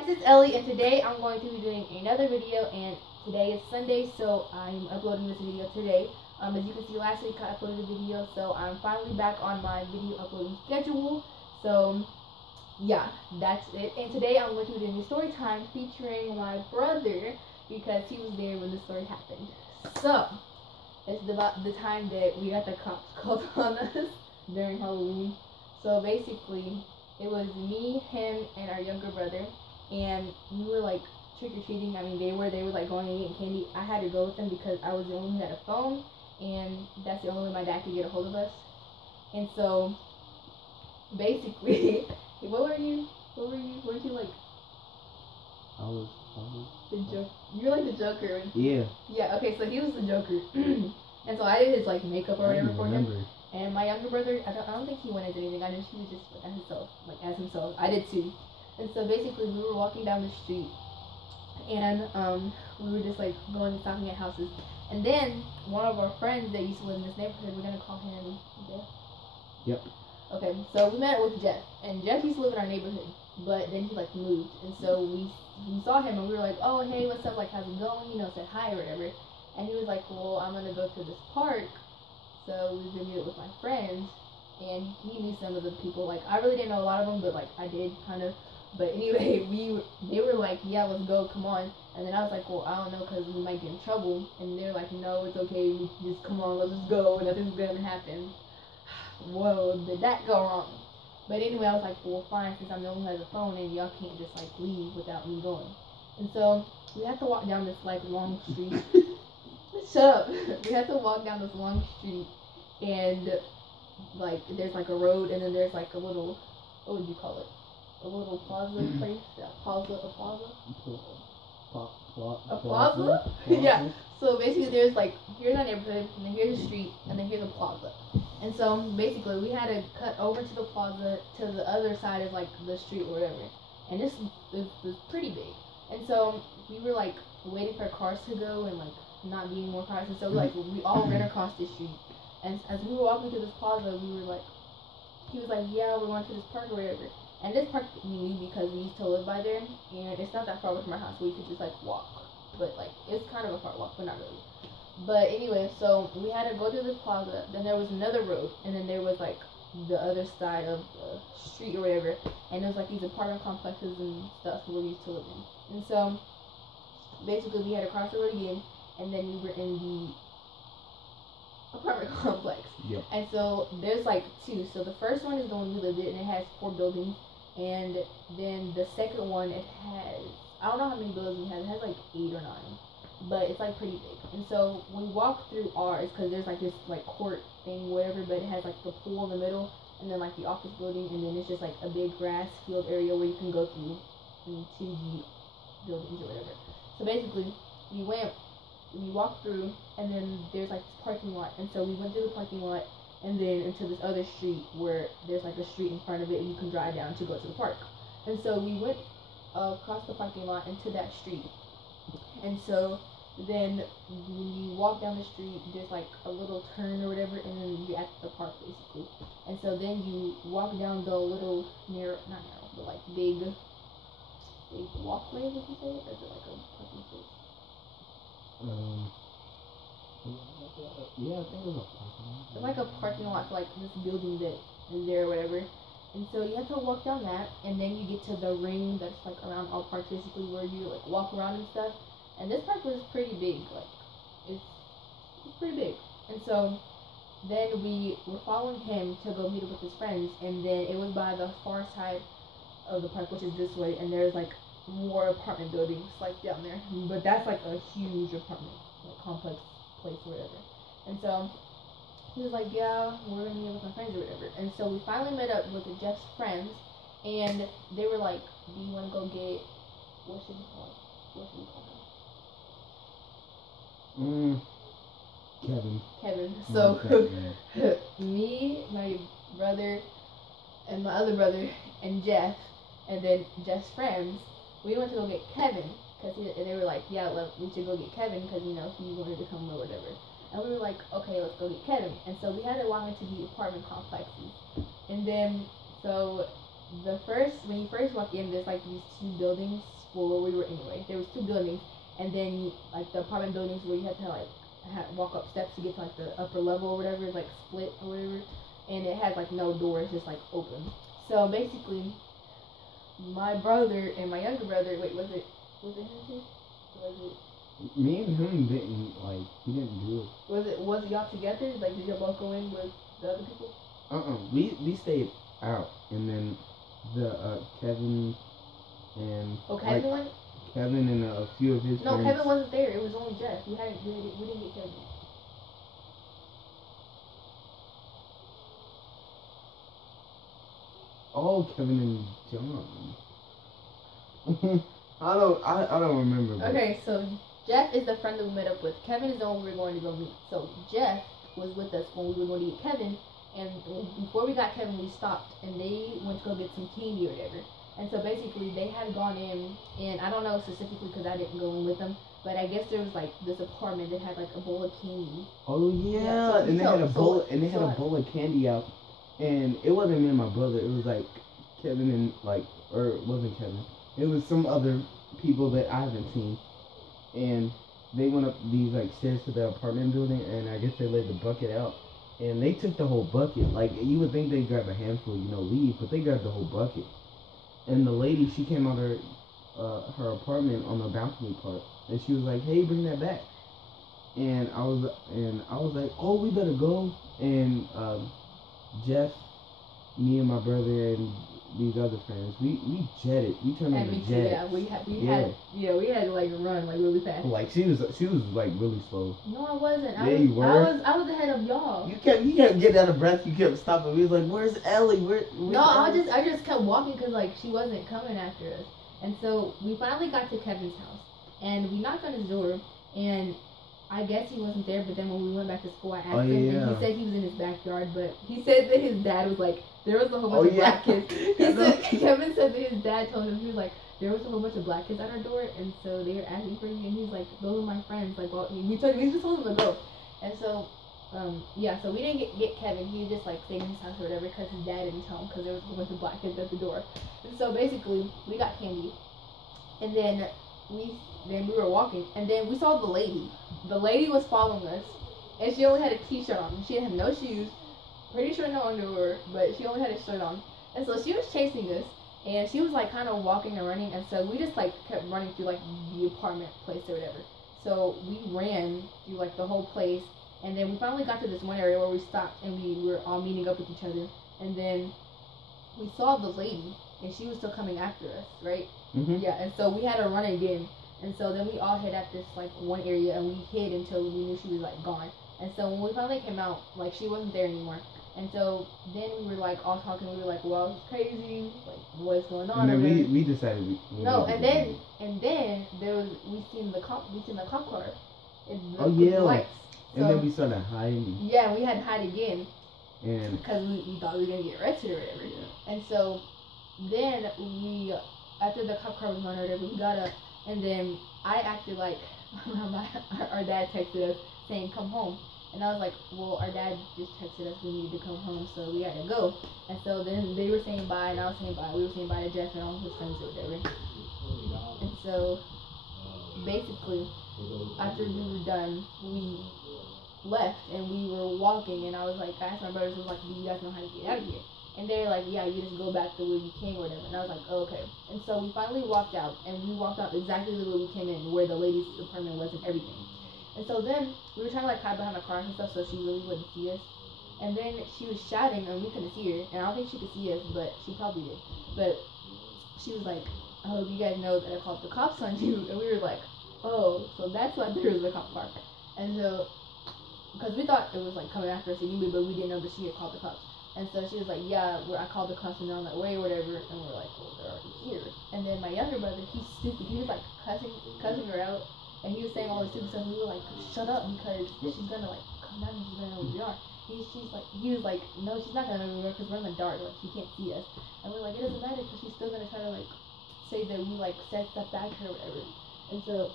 Guys, it's Ellie, and today I'm going to be doing another video, and today is Sunday, so I'm uploading this video today. As you can see, last week I uploaded a video, so I'm finally back on my video uploading schedule. So, yeah, that's it. And today I'm going to be doing a story time featuring my brother, because he was there when the story happened. So, it's about the time that we got the cops called on us during Halloween. So basically, it was me, him, and our younger brother. And we were like trick-or-treating. I mean, they were like going and getting candy. I had to go with them because I was the only one who had a phone, and that's the only way my dad could get a hold of us. And so basically, what were you? Weren't you like? I was the Joker. You're like the Joker. Yeah. Yeah. Okay. So he was the Joker, and so I did his like makeup or whatever for him. And my younger brother, I don't think he went into anything. I know he was just as himself. I did too. And so basically, we were walking down the street, and we were just like going and stopping at houses. And then one of our friends that used to live in this neighborhood, we're gonna call him Jeff. Yep. Okay, so we met with Jeff, and Jeff used to live in our neighborhood, but then he like moved, and so we saw him, and we were like, oh hey, what's up? Like, how's it going? You know, said hi or whatever. And he was like, well, I'm gonna go to this park. So we was gonna meet up with my friends, and he knew some of the people. Like, I really didn't know a lot of them, but like I did kind of. But anyway, they were like, yeah, let's go, come on. And then I was like, well, I don't know, because we might get in trouble. And they're like, no, it's okay, just come on, let's just go, nothing's gonna happen. Whoa, did that go wrong? But anyway, I was like, well, fine, since I'm the one who has a phone, and y'all can't just like leave without me going. And so we had to walk down this like long street. Shut up. We had to walk down this long street, and like there's like a road, and then there's like a little, what would you call it? A little plaza place? A plaza? A plaza? Yeah. So basically there's like, here's our neighborhood, and then here's the street, and then here's a plaza. And so basically we had to cut over to the plaza to the other side of like the street or whatever. And this was pretty big. And so we were like waiting for cars to go and like not being more cars. And so like we all ran across the street. And as we were walking to this plaza, we were like, he was like, yeah, we're going to this park or whatever. And this park we knew because we used to live by there, and it's not that far away from our house, we could just like walk. But like, it's kind of a far walk, but not really. But anyway, so we had to go through this plaza, then there was another road, and then there was like the other side of the street or whatever, and there was like these apartment complexes and stuff where we used to live in. And so basically we had to cross the road again, and then we were in the apartment complex. Yep. And so there's like two. So the first one is the one we lived in, and it has 4 buildings. And then the second one, it has, I don't know how many buildings it has like 8 or 9, but it's like pretty big. And so we walked through ours because there's like this like court thing, whatever, but it has like the pool in the middle, and then like the office building, and then it's just like a big grass field area where you can go through into the buildings or whatever. So basically, we walked through, and then there's like this parking lot, and so we went through the parking lot, and then into this other street where there's like a street in front of it, and you can drive down to go to the park. And so we went across the parking lot into that street, and so then when you walk down the street, there's like a little turn or whatever, and then you're at the park basically. And so then you walk down the little not narrow, but like big walkway, would you say? Or is it like a parking place? Yeah, I think it was a parking lot. It's like a parking lot for like this building that is there or whatever. And so you have to walk down that, and then you get to the ring that's like around all parks basically, where you like walk around and stuff. And this park was pretty big, like it's pretty big. And so then we were following him to go meet up with his friends, and then it was by the far side of the park, which is this way, and there's like more apartment buildings like down there, but that's like a huge apartment like complex place or whatever. And so he was like, yeah, we're gonna meet with my friends or whatever. And so we finally met up with Jeff's friends, and they were like, do you want to go get, what should we call him? Kevin. So me, my brother, and my other brother, and Jeff, and then Jeff's friends, we went to go get Kevin, and they were like, yeah, we should go get Kevin, because, you know, he wanted to come or whatever. And we were like, okay, let's go get Kevin. And so we had to walk into the apartment complexes. And then, so when you first walk in, there's like these two buildings. Well, where we were anyway, there was two buildings, and then like the apartment buildings where you had to like walk up steps to get to like the upper level or whatever, is like split or whatever, and it had like no doors, just like open. So basically, my brother and my younger brother. Wait, was it him too? Was it? Me and him didn't he didn't do it. Was y'all together? Like, did y'all both go in with the other people? We stayed out, and then the Kevin and Kevin went. Kevin and a few of his No, friends. Kevin wasn't there. It was only Jeff. We didn't get Kevin. Oh, Kevin and John. I don't remember. But. Okay, so Jeff is the friend that we met up with. Kevin is the one we were going to go meet. So Jeff was with us when we were going to get Kevin, and before we got Kevin, we stopped and they went to go get some candy or whatever. And so basically, they had gone in, and I don't know specifically because I didn't go in with them, but I guess there was like this apartment that had like a bowl of candy. Oh yeah, and they had a bowl, and they had a bowl of candy out, and it wasn't me and my brother. It was like Kevin and or it wasn't Kevin. It was some other people that I haven't seen, and they went up these like stairs to the apartment building, and I guess they laid the bucket out, and they took the whole bucket. Like you would think they grab a handful, leave, but they grabbed the whole bucket. And the lady, she came out of her apartment on the balcony part, and she was like, "Hey, bring that back." And I was like, "Oh, we better go." And Jeff, me and my brother and these other friends, we jetted. We turned on the jet. Yeah, we had to like run like really fast. Like she was like really slow. No, I wasn't. You were. I was ahead of y'all. You kept getting out of breath. You kept stopping. We was like, "Where's Ellie? Where's Ellie?" I just kept walking because like she wasn't coming after us. And so we finally got to Kevin's house, and we knocked on his door, and I guess he wasn't there. But then when we went back to school, I asked him, and he said he was in his backyard. But he said that his dad was like, there was a whole bunch of black kids. Kevin said that his dad told him, he was like, there was a whole bunch of black kids at our door, and so they were asking for me, and he's like, those are my friends. Like, well, we just told him to go. And so, so we didn't get Kevin. He just like stayed in his house or whatever because his dad didn't tell him because there was a whole bunch of black kids at the door. And so basically, we got candy, and then we were walking, and then we saw the lady. The lady was following us, and she only had a t-shirt on. She didn't have no shoes. Pretty sure no underwear, but she only had a shirt on. And so she was chasing us, and she was like kind of walking and running, and so we just like kept running through like the apartment place or whatever. So we ran through like the whole place, and then we finally got to this one area where we stopped and we were all meeting up with each other, and then we saw the lady, and she was still coming after us, right? Mm-hmm. Yeah, and so we had to run again, and so then we all hid at this like one area, and we hid until we knew she was like gone. And so when we finally came out, like she wasn't there anymore. And so then we were like all talking. We were like, "Well, it's crazy. Like, what's going on?" And then we decided. And then there was we seen the cop car. Lights. And then we started hiding. Yeah, we had to hide again. And because we thought we were gonna get arrested or whatever. Yeah. And so then we, after the cop car was gone or whatever, we got up, and then I acted like our dad texted us saying, "Come home." And I was like, well, our dad just texted us we needed to come home, so we had to go. And so then they were saying bye, and I was saying bye. We were saying bye to Jeff and all his friends or whatever. And so basically, after we were done, we left and we were walking, and I was like, I asked my brothers, I was like, do you guys know how to get out of here? And they were like, yeah, you just go back the way you came or whatever. And I was like, oh, okay. And so we finally walked out, and we walked out exactly the way we came in, where the lady's apartment was and everything. And so then we were trying to like hide behind the car and stuff so she really wouldn't see us. And then she was shouting and we couldn't see her. And I don't think she could see us, but she probably did. But she was like, I hope you guys know that I called the cops on you. And we were like, oh, so that's why there was a cop car. And so, because we thought it was like coming after us anyway, but we didn't know that she had called the cops. And so she was like, yeah, I called the cops and they're on that way or whatever. And we're like, well, they're already here. And then my younger brother, he's stupid. He was like cussing her out. And he was saying all this stupid stuff, and we were like, shut up, because she's gonna like come down and she's gonna know who we are. He was like, no, she's not gonna know who we are because we're in the dark, like she can't see us. And we're like, it doesn't matter because she's still gonna try to like say that we like said stuff back to her or whatever. And so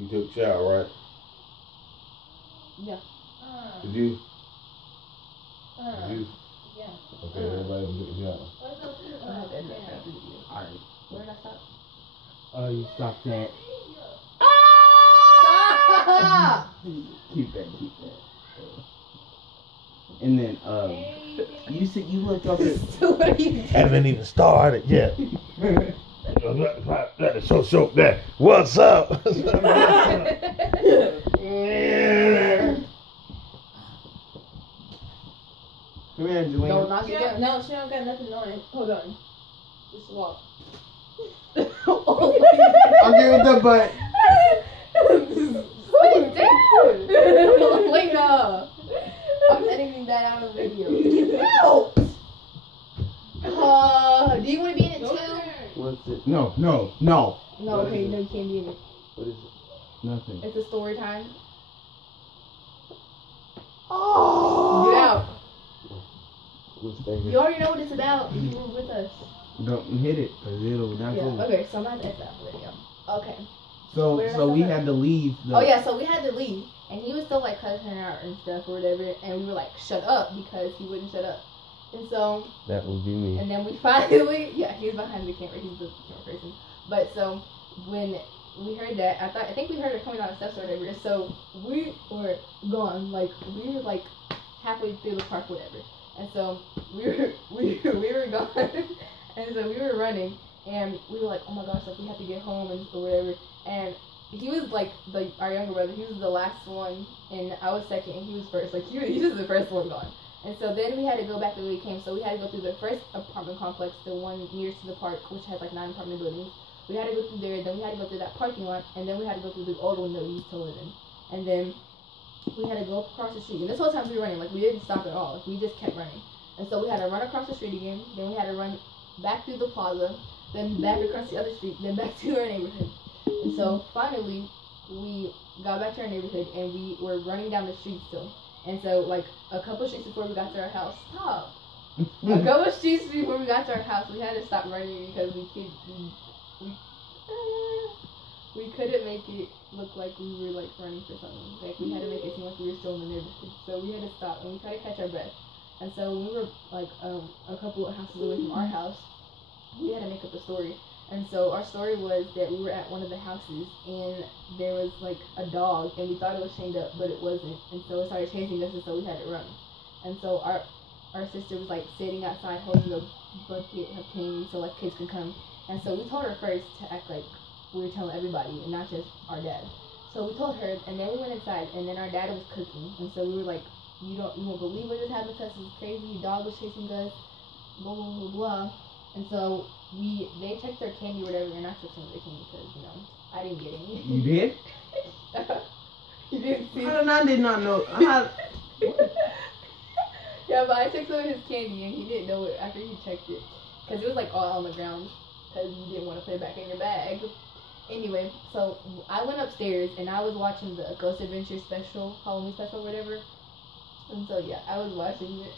you took a shower, right? Yeah. Did you? Yeah. Okay, everybody get together. Alright. Where did I stop? Oh, you stopped that. Stop! Keep that. And then, you said you looked up at. So what are you doing? Haven't even started yet. Let the show that. What's up? Come here, Julian. No, not again. No, she don't got nothing on it. Hold on. Just walk. Oh my God. I'll give it the butt. Sit down. Oh my God. I'm editing that out of the video. Get out. Do you want to be in it too? What's it? No. No, What okay, is no, you can't be in it. What is it? Nothing. It's a story time. Oh. Get out. What's that? You already know what it's about if you were with us. Don't hit it, cause it'll not Yeah, go. okay, so I'm not at that video. Okay. So we had to leave. Oh yeah, so we had to leave, and he was still like cussing out and stuff or whatever, and we were like, shut up, because he wouldn't shut up. And so, That would be me. and then we finally, yeah, he was behind the camera, he's the camera person. But so, when we heard that, I think we heard her coming down the steps or whatever, so we were gone, like, we were like halfway through the park, whatever. And so, we were gone, and so we were running, and we were like, oh my gosh, like, we have to get home and or whatever. And he was like our younger brother. He was the last one, and I was second, and he was first. Like he was the first one gone. And so then we had to go back the way we came. So we had to go through the first apartment complex, the one nearest to the park, which has like 9 apartment buildings. We had to go through there. Then we had to go through that parking lot, and then we had to go through the old one that we used to live in. And then we had to go across the street. And this whole time we were running, like we didn't stop at all. Like, we just kept running. And so we had to run across the street again. Then we had to run back through the plaza, then back across the other street, then back to our neighborhood. And so finally, we got back to our neighborhood, and we were running down the street still. And so, like, a couple streets before we got to our house, a couple streets before we got to our house, we had to stop running because we couldn't make it look like we were, like, running for something. Like, we had to make it seem like we were still in the neighborhood. So we had to stop, and we tried to catch our breath. And so when we were, like, a couple of houses away from our house, we had to make up a story. And so our story was that we were at one of the houses, and there was like a dog, and we thought it was chained up, but it wasn't. And so it started chasing us, and so we had to run. And so our sister was like sitting outside holding a bucket of candy so like kids can come. And so we told her first to act like we were telling everybody and not just our dad. So we told her, and then we went inside, and then our dad was cooking, and so we were like, you won't believe what just happened to us. It was crazy. Dog was chasing us. Blah blah blah blah. And so they checked their candy or whatever, and I took some of their candy because, you know, I didn't get any. You did? You didn't see? I did not know. Yeah, but I took some of his candy, and he didn't know it after he checked it. Because it was, like, all on the ground, because you didn't want to put it back in your bag. Anyway, so I went upstairs, and I was watching the Ghost Adventure special, Halloween special, whatever. And so, yeah, I was watching it.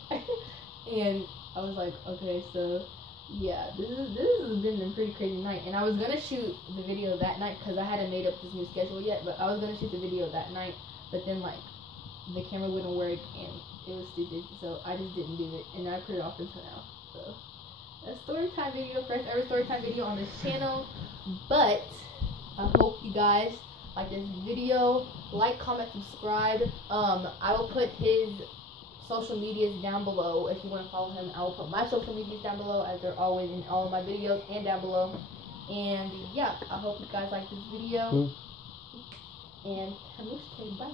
And I was like, okay, so... yeah, this has been a pretty crazy night, and I was gonna shoot the video that night because I hadn't made up this new schedule yet. But I was gonna shoot the video that night, but then like the camera wouldn't work and it was stupid, so I just didn't do it, and I put it off until now. So a storytime video, first ever storytime video on this channel. But I hope you guys like this video. Like, comment, subscribe. I will put his social medias down below if you want to follow him. I will put my social medias down below, as they're always in all of my videos and down below. And yeah, I hope you guys like this video. And bye.